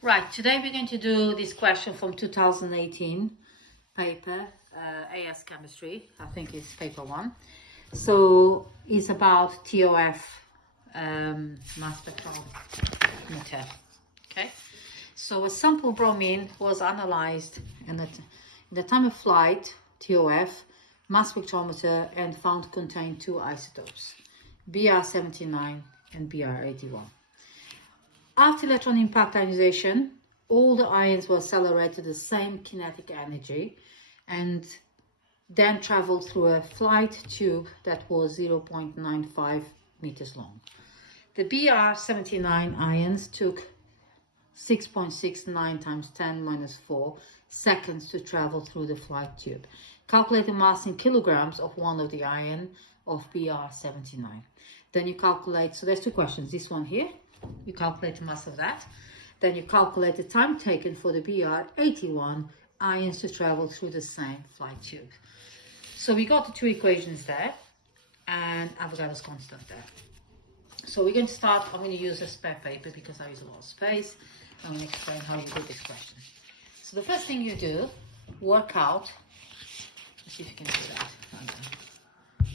Right, today we're going to do this question from 2018 paper, AS Chemistry, I think it's paper 1. So it's about TOF Mass Spectrometer. Okay, so a sample bromine was analyzed in the time of flight, TOF, mass spectrometer, and found to contain two isotopes, Br79 and Br81. After electron impact ionization, all the ions were accelerated to the same kinetic energy and then traveled through a flight tube that was 0.95 meters long. The Br79 ions took 6.69 times 10 minus 4 seconds to travel through the flight tube. Calculate the mass in kilograms of one of the ion of Br79. Then you calculate, so there's two questions, this one here. You calculate the mass of that. Then you calculate the time taken for the Br81 ions to travel through the same flight tube. So we got the two equations there and Avogadro's constant there. So we're going to start, I'm going to use a spare paper because I use a lot of space. I'm going to explain how you do this question. So the first thing you do, work out, let's see if you can do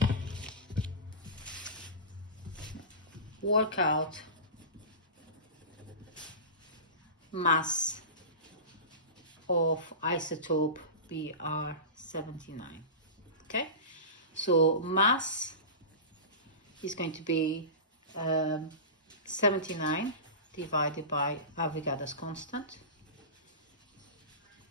that. Work out mass of isotope Br79. Okay, so mass is going to be 79 divided by Avogadro's constant,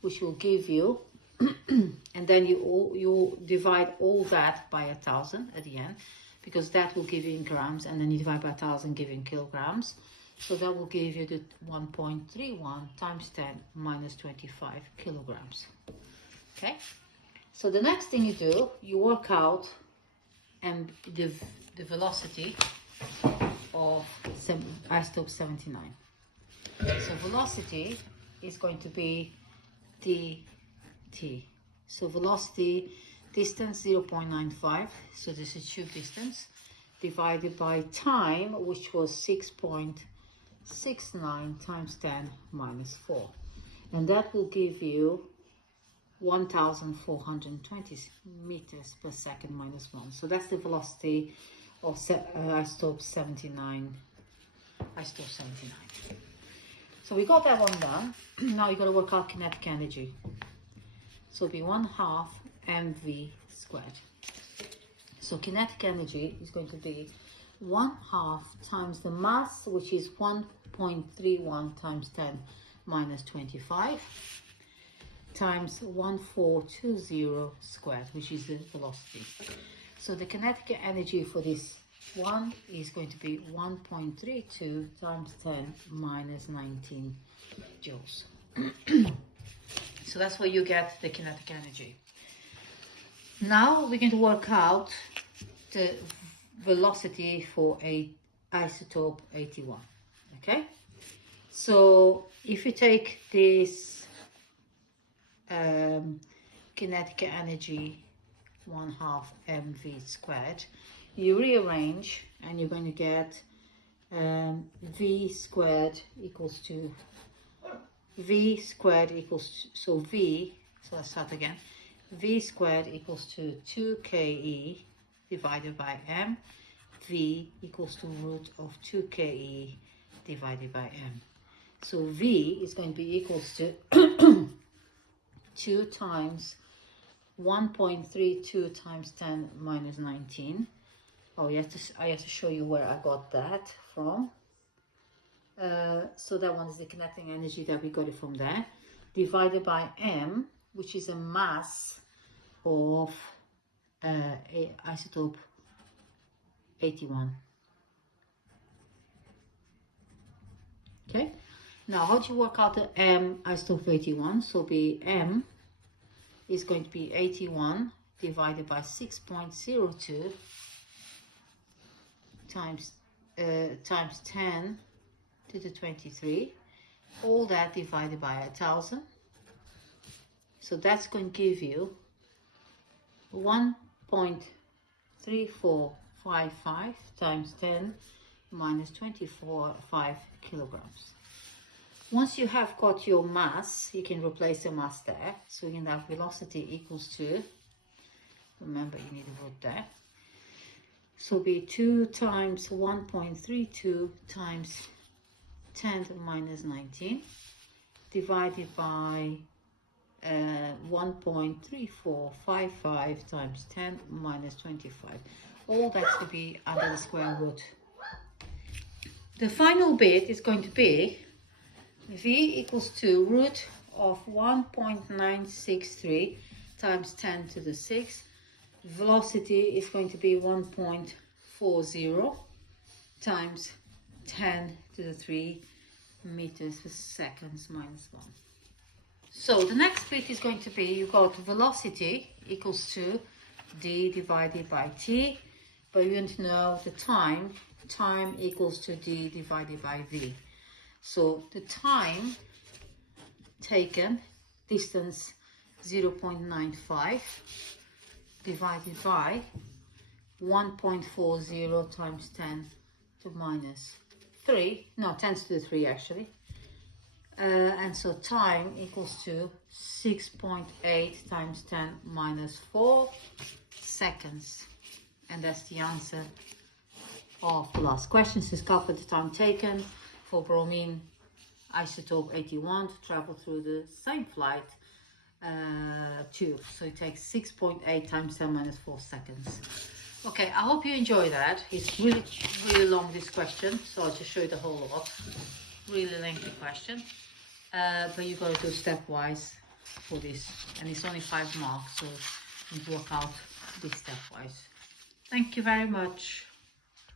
which will give you and then you divide all that by 1,000 at the end, because that will give you in grams, and then you divide by 1,000 giving kilograms. So that will give you the 1.31 times 10 minus 25 kilograms. Okay, so the next thing you do, you work out the velocity of isotope 79. So velocity is going to be dt. So velocity, distance 0.95, so this is tube distance, divided by time, which was 6.69 times 10 minus 4. And that will give you 1,420 meters per second minus 1. So that's the velocity of isotope 79. So we got that one done. Now you got to work out kinetic energy. So it'll be 1/2 mv squared. So kinetic energy is going to be 1/2 times the mass, which is 1.31 times 10 minus 25, times 1420 squared, which is the velocity. So the kinetic energy for this one is going to be 1.32 times 10 minus 19 joules. So that's where you get the kinetic energy. Now we're going to work out the velocity for a isotope 81. Okay, so if you take this kinetic energy 1/2 mv squared, you rearrange and you're going to get v squared equals to so let's start again. V squared equals to 2ke divided by m. V equals to root of 2ke divided by m. So V is going to be equals to 2 times 1.32 times 10 minus 19. Oh, I have to show you where I got that from. So that one is the kinetic energy that we got it from there, divided by m, which is a mass of isotope 81. Okay, now how do you work out the m isotope 81? So be m is going to be 81 divided by 6.02 times 10 to the 23, all that divided by 1,000. So that's going to give you 1.3455 times 10 minus 24.5 kilograms. Once you have got your mass, you can replace your mass there. So you can have velocity equals to, remember you need to put there. So be 2 times 1.32 times 10 to the minus 19 divided by 1.3455 times 10 minus 25. All that's to be under the square root. The final bit is going to be V equals to root of 1.963 times 10 to the 6. Velocity is going to be 1.40 times 10 to the 3 meters per seconds minus 1. So the next bit is going to be, you got velocity equals to d divided by t, but you want to know the time equals to d divided by v. So the time taken, distance 0.95 divided by 1.40 times 10 to minus 3, no, 10 to the 3 actually. And so time equals to 6.8 times 10 minus 4 seconds. And that's the answer of the last question. So calculate the time taken for bromine isotope 81 to travel through the same flight tube. So it takes 6.8 times 10 minus 4 seconds. Okay, I hope you enjoy that. It's really, really long, this question, so I'll just show you the whole lot. Really lengthy question. But you've got to do stepwise for this. And it's only 5 marks, so you work out this stepwise. Thank you very much.